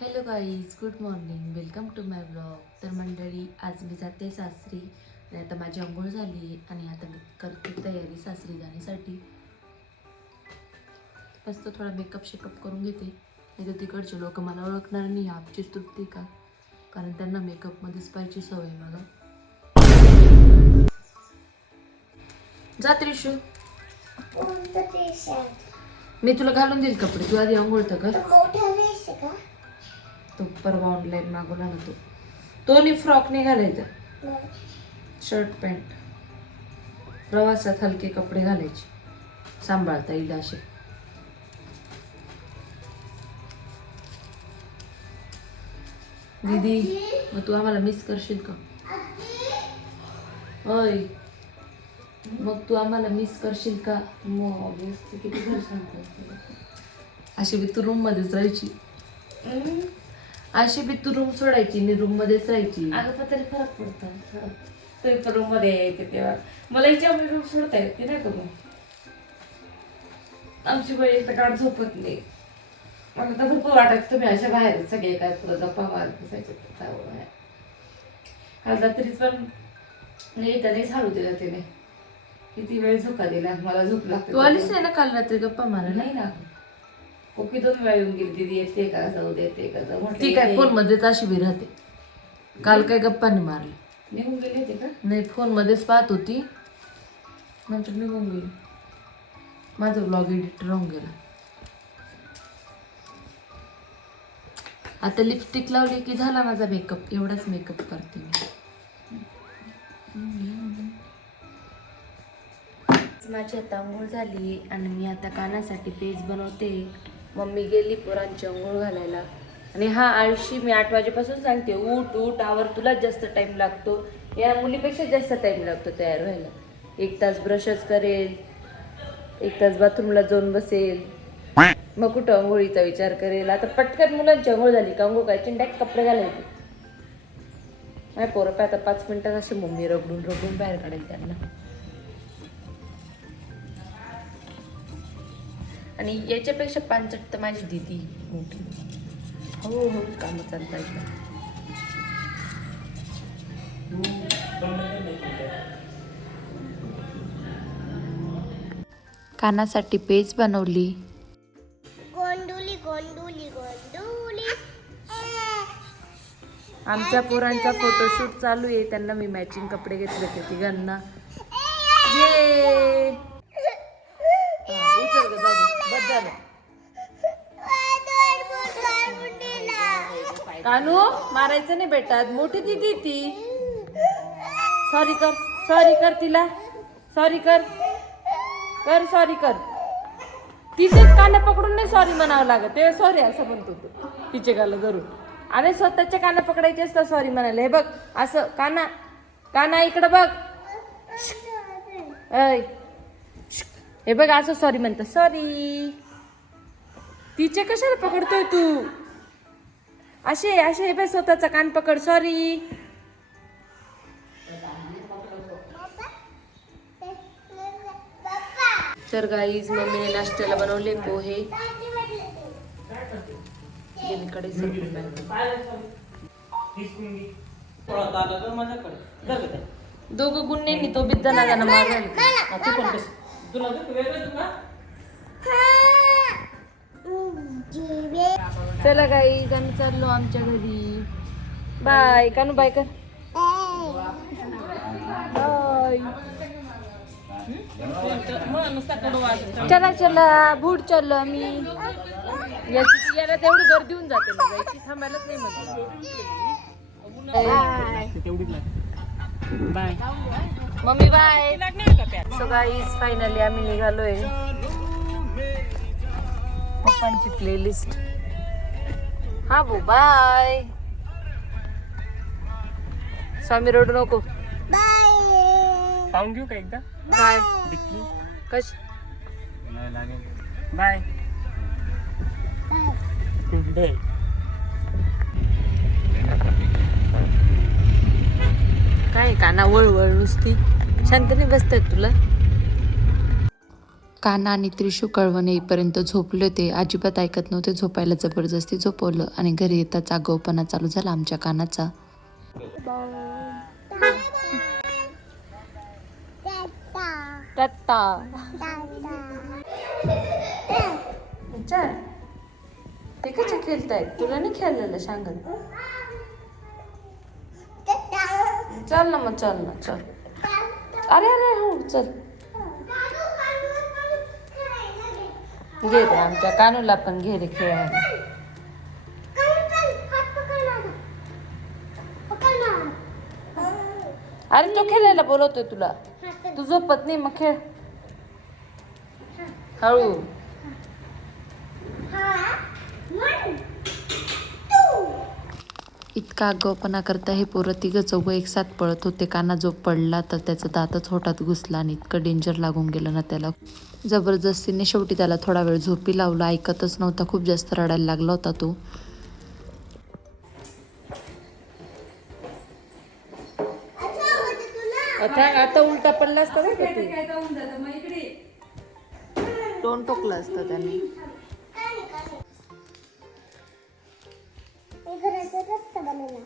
Hello guys good morning welcome to my blog तर मंडळी आज मी जाते सासरी. आणि आता माझी आंघोळ झाली आणि आता मी करते तयारी सासरी जाण्यासाठी. मस्त थोडा मेकअप शेकअप करून घेते. नाही तर तिकडचे लोक मला ओळखणार नाही आपची तुटते का? कारण त्यांना मेकअपमध्येच पाहिजे सवय मला. जा त्रिशू. कोणतं टी शर्ट मी तुला घालून देईल कपडे. तू आधी आंघोळ तर कर. तो परवा ऑनलाईन मागवला ना तो. तो नाही फ्रॉक घालायचा. शर्ट पॅन्ट प्रवासात हलके कपडे घालायचे. सांभाळता येईल असे. दीदी मग तू आम्हाला मिस करशील का? होय मग तू आम्हाला मिस करशील का? मग किती घर सांगतो अशी बी तू रूम मध्येच राहायची. अशी बी तू रूम सोडायची आणि रूम मध्येच राहायची. अगं पण तरी फरक पडतो. तुम्ही पण रूममध्ये यायचे तेव्हा. मला याच्यामुळे रूम सोडता येते नाही का मग आमची बाई एक तर काढ झोपत नाही. मला तर खूप वाटायचं तुम्ही अशा बाहेर सगळे काय पुढं गप्पा मारत बसायचे काल रात्रीच पण मी इथं नाही झाडू दिला तिने. किती वेळ झोका दिला मला झोप लागते. तू आलीच नाही ना काल रात्री गप्पा मारायला? नाही ना. ओके दोन वेळा येऊन गेली दिदी येते का? जाऊ देते का? जाऊ. म्हटलं ती काय येते. फोन मध्येच अशी बी राहते. काल काय गप्पा नाही मारली निघून गेले होते का? नाही फोन मध्येच पाहत होती. नंतर निघून गेली. माझा ब्लॉग एडिट राहून गेला. आता लिपस्टिक लावली की झाला माझा मेकअप एवढाच मेकअप करते मी. माझी आता आंघोळ झाली आणि मी आता कानासाठी पेज बनवते. मम्मी गेली पोरांची अंघोळ घालायला. आणि हा आळशी मी आठ वाजेपासून सांगते उठ उठ आवर तुलाच जास्त टाईम लागतो. या मुलीपेक्षा जास्त टाईम लागतो तयार व्हायला. एक तास ब्रशच करेल एक तास बाथरूमला जाऊन बसेल. मग कुठं अंघोळीचा विचार करेल? आता पटकन मुलांची अंघोळ झाली का? अंघोळ काय डायरेक्ट कपडे घालायचे. नाही पोरं आता पाच मिनिटात असे मम्मी रगडून रगडून बाहेर काढेल त्यांना. आणि याच्यापेक्षा पांचट तर माझी दिदी मोठी. हो हो कामं चालतात. कानासाठी पेज बनवली. गोंडुली गोंडुली गोंडुली. आमच्या पोरांचा फोटोशूट चालू आहे. त्यांना मी मॅचिंग कपडे घेतले ते तिघांना. ये कानू मारायचं नाही बेटा मोठी दिदी ती. सॉरी कर. सॉरी कर तिला. सॉरी कर. कर सॉरी कर. तिचेच कान पकडून नाही सॉरी म्हणावं लागत. ते सॉरी असं म्हणतो तू. तिचे गाला धरून. अरे स्वतःच्या काना पकडायचे असतात सॉरी म्हणायला. हे बघ असं काना काना इकडं बघ. ऐ. हे बघ असं सॉरी म्हणतं. सॉरी तिचे कशाला पकडतोय तू? असे असे हे बघ स्वतःचा कान पकड सॉरी तर गाईज मम्मीने नाश्त्याला बनवले पोहे. गेलीकडे. दोघं गुन्हे तो बिद्दा ना जाणं मारायला चला गाई आम्ही चाललो आमच्या घरी. बाय कानू बाय कर. बाय चला चला. भूड चाललो आम्ही. याची याला तेवढी गर्दी होऊन जाते ना थांबायलाच नाही म्हणते mummy bye so guys finally आम्ही निघालोय. पप्पांची प्लेलिस्ट हा भो बाय स्वामी रडू नको. पाहून घेऊ का एकदा? काय डिक्की. कश? नाही लागेल. बाय बाय काय काना वळवळ नुसती? शांत नाही बसतात तुला? काना आणि त्रिशू कळवण येईपर्यंत झोपले होते. अजिबात ऐकत नव्हते. झोपायला जबरदस्ती झोपवलं आणि घरी येताच आगाऊपणा चालू झाला आमच्या कानाचा. चल ते कसे खेळतायत तुला नाही खेळलेलं सांगत चल ना मग चल ना चल. अरे अरे हो चल. घे रे आमच्या कानूला पण घे रे खेळायला अरे तो खेळायला बोलवतोय तुला. तू झोपत नाही मग खेळ. हळू. इतका आगाऊपणा करता हे पोरं तिघं चौघं एक साथ पळत होते. काना जो पडला तर त्याचा दातच होठात घुसला आणि इतकं डेंजर लागून गेलं ना त्याला. जबरदस्तीने शेवटी त्याला थोडा वेळ झोपी लावलं. ऐकतच नव्हता खूप जास्त रडायला लागला होता तो. आता आता उलटा पडला असता. तोंड टोकलं असतं त्याने. घराचा रस्ता बनवला.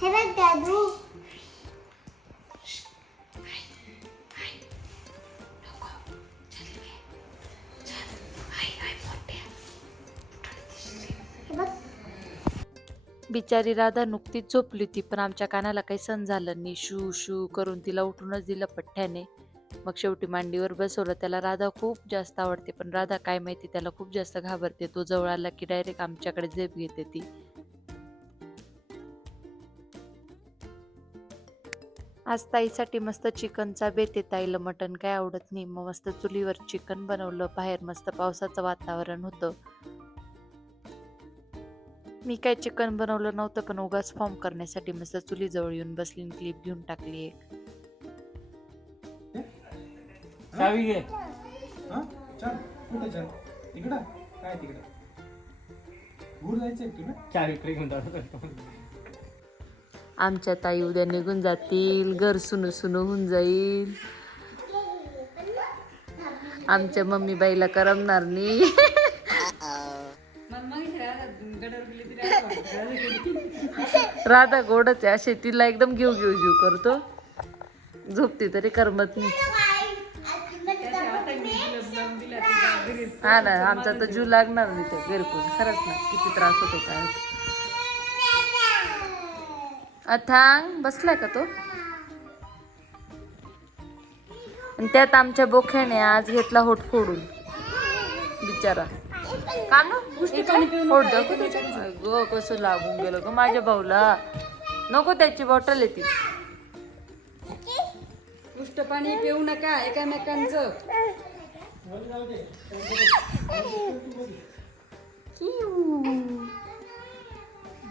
हे बघ दादू. बिचारी राधा नुकतीच झोपली होती पण आमच्या कानाला काही सण झालं नाही. शू शू करून तिला उठूनच दिलं पठ्ठ्याने. मग शेवटी मांडीवर बसवलं. त्याला राधा खूप जास्त आवडते पण राधा काय माहिती त्याला खूप जास्त घाबरते. तो जवळ आला की डायरेक्ट आमच्याकडे झेप घेते ती. आज ताईसाठी मस्त चिकनचा बेते ताईला. मटण काय आवडत नाही. मग मस्त चुलीवर चिकन बनवलं. बाहेर मस्त पावसाचं वातावरण होतं. मी काय चिकन बनवलं नव्हतं पण उगाच फॉर्म करण्यासाठी मस्त चुलीजवळ येऊन बसली क्लिप घेऊन टाकली. एक चावी घे. हा? चल. कुठे चल? तिकडं काय तिकडं? भूर जायचंय तुला चावी इकडे घेऊन जातो आमच्या ताई उद्या निघून जातील घर सुनू सुनू होऊन जाईल. आमच्या मम्मी बाईला करमणार नाही. राधा गोडच आहे. असे तिला एकदम घेऊ घेऊ घेऊ करतो. झोपते तरी करमत नाही. हा ना आमचा तर जीव लागणार नाही ते बिलकुल खरंच ना किती त्रास होतो काय अथांग बसलाय का तो? आणि त्यात आमच्या बोख्याने आज घेतला होट फोडून बिचारा. का ना कसं लागून गेलं ग माझ्या भाऊला. नको त्याची बॉटल येते उष्ट पाणी पिऊ नका एकामेकांचं.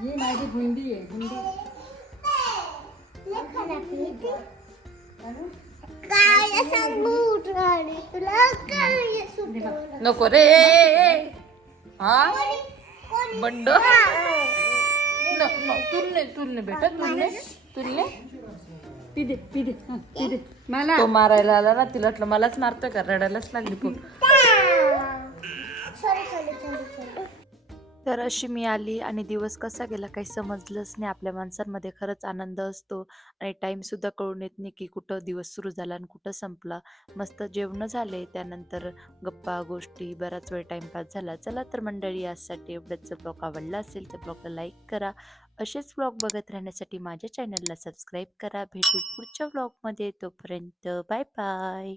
ही माझी गुंडी आहे गुंडी काय सांगू? राणी तुला काय सुटलं नको रे. हा? बंड? तुलने तुलने बेटा तुलने तुलने. पिदे पिदे पिदे. मला. तो मारायला आला ना तिला वाटलं मलाच मारतोय का? रडायलाच लागली पण सॉरी सॉरी सॉरी सॉरी तर अशी मी आली आणि दिवस कसा गेला काही समजलंच नाही. आपल्या माणसांमध्ये खरंच आनंद असतो आणि टाईम सुद्धा कळून येत नाही की कुठं दिवस सुरू झाला आणि कुठं संपला. मस्त जेवणं झाले त्यानंतर गप्पा गोष्टी बराच वेळ टाईमपास झाला. चला तर मंडळी आजसाठी एवढंच. ब्लॉग आवडला असेल तर ब्लॉगला लाईक करा. असेच ब्लॉग बघत राहण्यासाठी माझ्या चॅनलला सबस्क्राईब करा. भेटू पुढच्या ब्लॉगमध्ये. तोपर्यंत बाय बाय